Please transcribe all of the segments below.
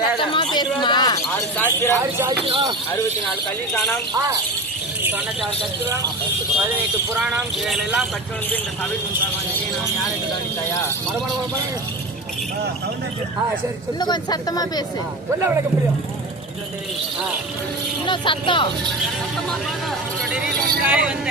சத்தமா பேசுமா 6 சாஸ்திரம் 64 கலிதானம் சொன்னச்சார் தத்துவம் 18 புராணம் இவைகளெல்லாம் கற்று வந்து இந்த சபை நான் யாருக்கு கவனித்தாயா இன்னும் கொஞ்சம் சத்தமா பேசு இன்னும் சத்தம் வந்த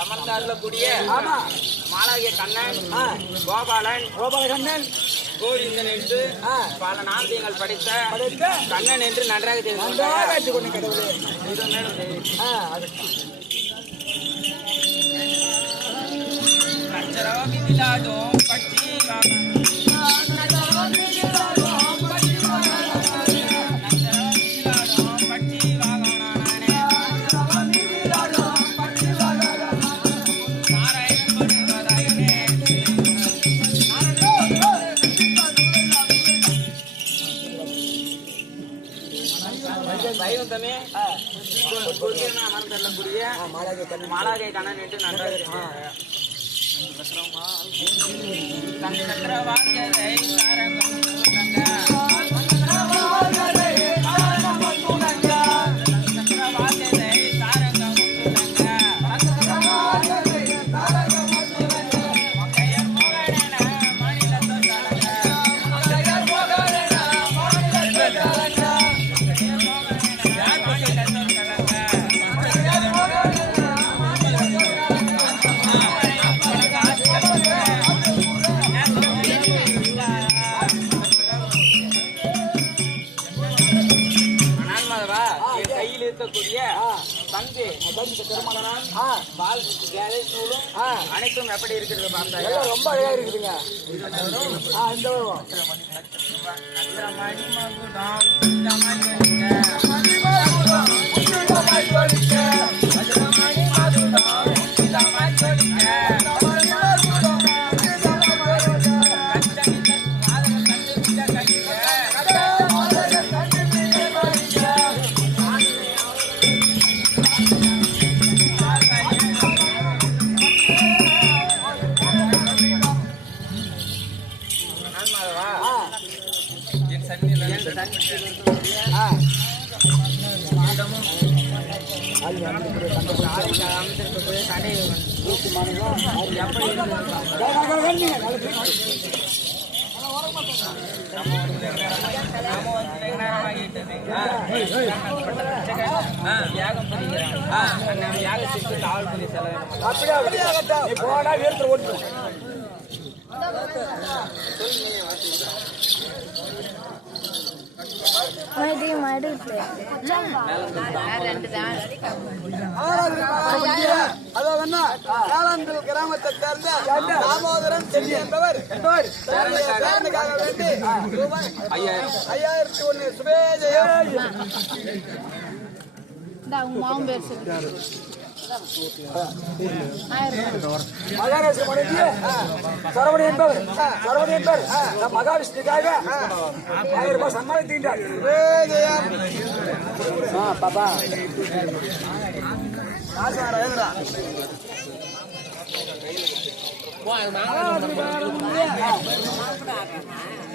அமர்ந்தாடக்கூடிய மாலாகிய கண்ணன் கோபாலன் கோவிந்தன் என்று பல நாமங்கள் படித்த கண்ணன் என்று நன்றாக தெரிந்து வைகுந்தமே அமர்ந்தக்கூடிய மாலாகை கண்ணன் என்று நன்றாக அனைத்தும் எப்படி இருக்கிறது பார்த்தா ரொம்ப அழகா இருக்குதுங்க. கிராமத்தை சேர்ந்த தாமோதரன் செல்வி என்பவர் பேரனுக்காக வேண்டி 5001 சுபேஜயம். உங்க மாமன் பேர் சொல்லு. மகாராஷ்டிர மாநிலத்தில் சரவணி என்பவர் நம் மகாவிஷ்ணுக்காக 1000 ரூபாய் சம்மானித்தார். பாப்பா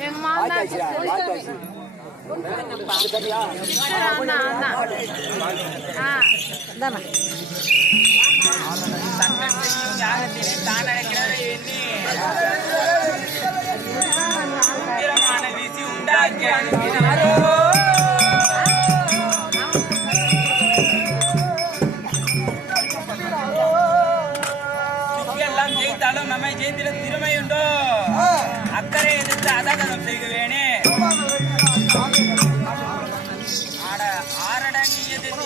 எங்க மாமன் சங்கத்தையும் யாகத்தையும் தான் அழைக்கிறதை எண்ணி சுத்திரமான வீசி உண்டாக்கி அனுப்பினாரோ. எல்லாம் ஜெயித்தாலும் நம்மை ஜெயித்திட திறமையுண்டோ. அக்கறை எதிர்த்து அசகதம் செய்குவேனே. ஆரட நீ எதிர்த்து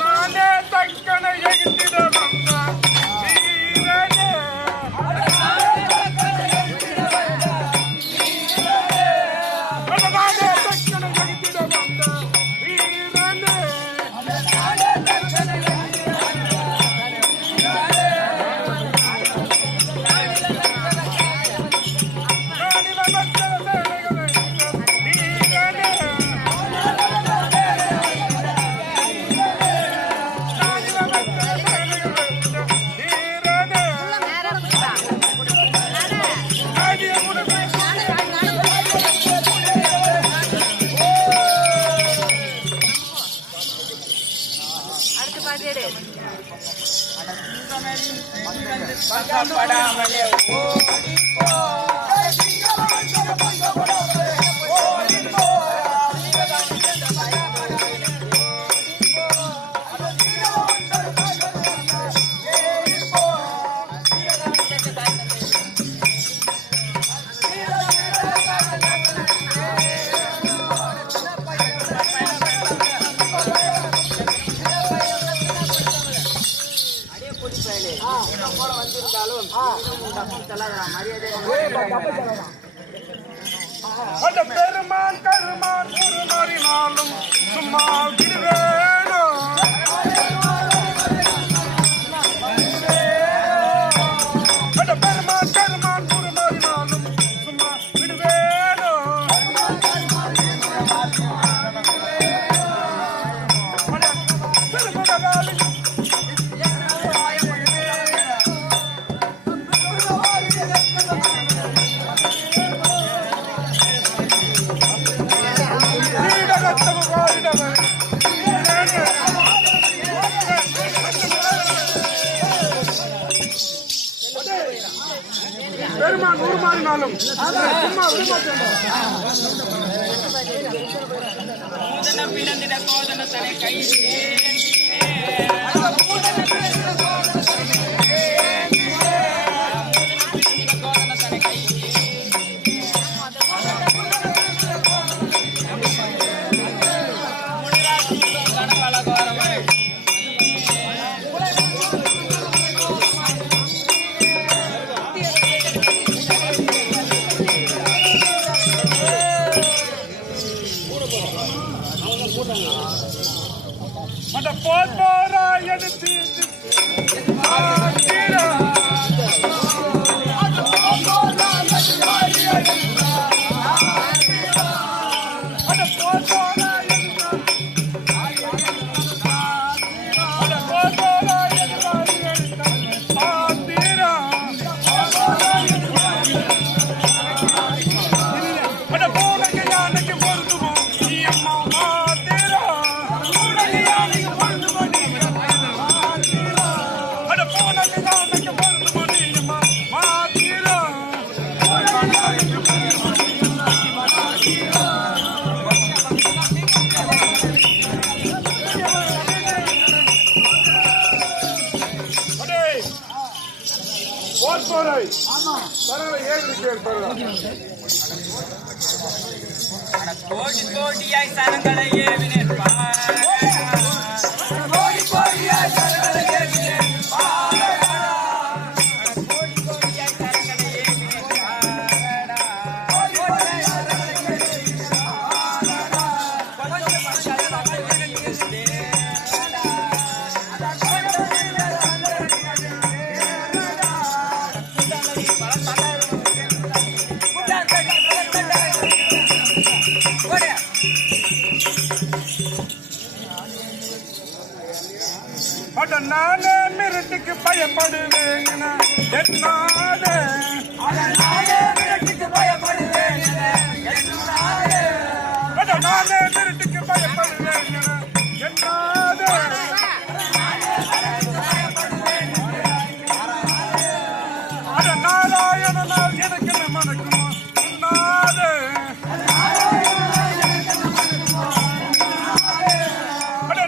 நானே தக்கனை எகித்திட வந்த வீரனே. நானே தக்கனை எகித்திட வந்த வீரனே. படாமலே ஓடிப்போ. பெருமான் கருமான் ஒரு மாறினாலும் சும்மா விடுவேனோ. பெருமான் கருமான் ஒரு மாறினாலும் சும்மா விடுவேனோ. பெருமான் ஊர் மாறினாலும் போன போறாய் பரவாயில்ல ஏழு கேட்பாரு கோடி கோடியாய் சனங்களை ஏவினேன் கோடி கோடியாய் சனங்களை ஏவினேன் நானே மிரட்டுக்கு பயப்படுவேன் என்னாலே மிரட்டுக்கு பயப்படுவேன் நானே மிரட்டுக்கு பயப்படுவேன் என்னாலே நாராயணனால் எனக்கு மணக்குமா உன்னாலே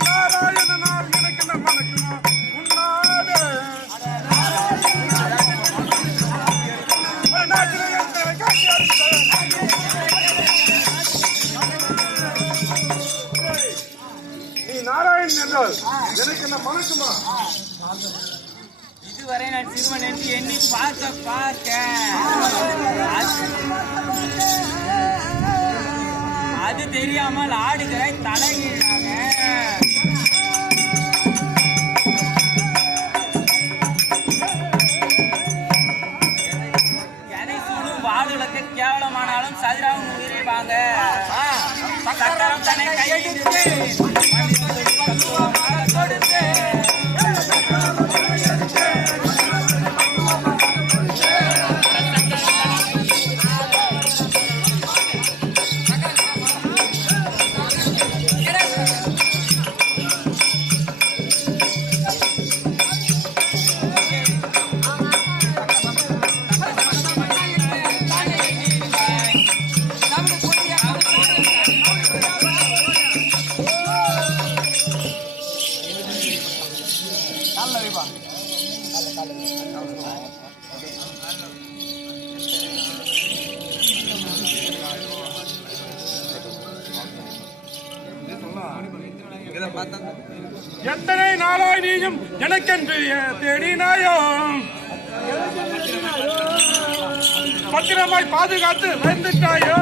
நாராயணனால் எனக்கு மணக்குமா நீ நாராயணன் என்றால் எனக்கு என்ன மணக்குமா? இதுவரை நான் சிறுவன் என்று எண்ணி பார்க்க அது தெரியாமல் ஆடுகிறாய் தலைகீழாக. எதை சூடும் வாளுலக்கு கேவலமானாலும் சதிராவும் உயிரை வாங்க சக்கரம் தன்னை கையில் கொடுத்து எத்தனை நாளாய் நீயும் எனக்கென்று தேடினாயோ பத்திரமாய் பாதுகாத்து வந்துட்டாயோ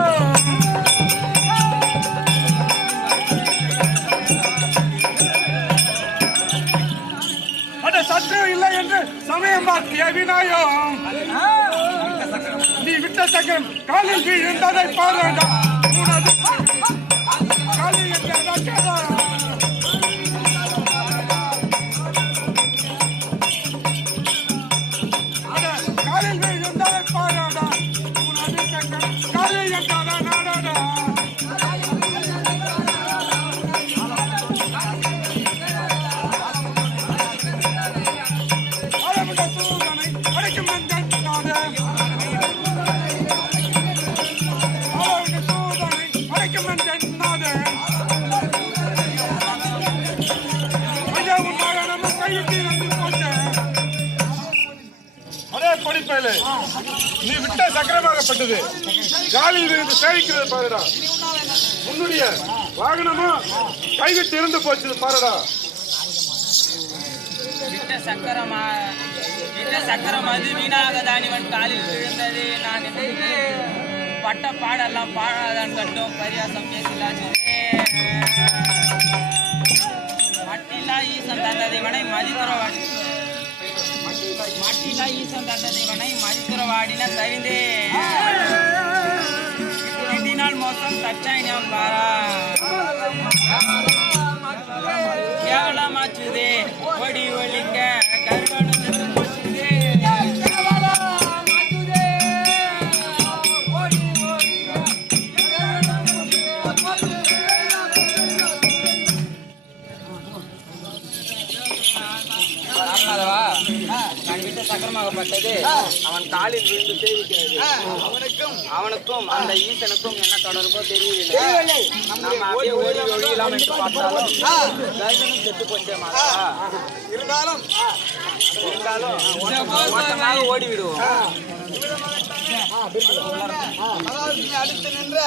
அது சத்தியம் இல்லை என்று சமயம் பார்த்து ஏவினாயோ நீ விட்ட சக்கரம் காலில் விழுந்ததை பாருடா காலில் நீ விட்ட சக்கரமாகப்பட்டது காலில் இருந்து சேவிக்கிறது பாருடா உன்னுடைய வாகனமா கைவிட்டு இருந்து போச்சு பாருடா விட்ட சக்கரம் அது வீணாக தானிவன் காலில் விழுந்தது நான் பட்ட பாடெல்லாம் பாடாதான் கட்டும் பரியாசம் பேசலாச்சு மட்டில்லா ஈசன் தந்ததைவனை மதித்துறவாடி மட்டில்லா ஈசன் தந்ததைவனை மதித்துறவாடின சரிந்தே திட்டினால் மோசம் தச்சாய் ஞான் பாரா கேவலமாச்சுதே ஒடி ஒழிக்க கருவணு போச்சுதே சக்கரமாகப்பட்டது அவன் காலில் விழுந்து சேவிக்கிறது அவனுக்கும் அந்த ஈசனுக்கும் என்ன தொடர்போ தெரியவில்லை நம்ம அப்படியே ஓடி ஒழியலாம் என்று பார்த்தாலும் செத்து போச்சே இருந்தாலும் இருந்தாலும் ஓட்டமாக ஓடி விடுவோம். மகாவிஷ்ணு அடுத்து நின்ற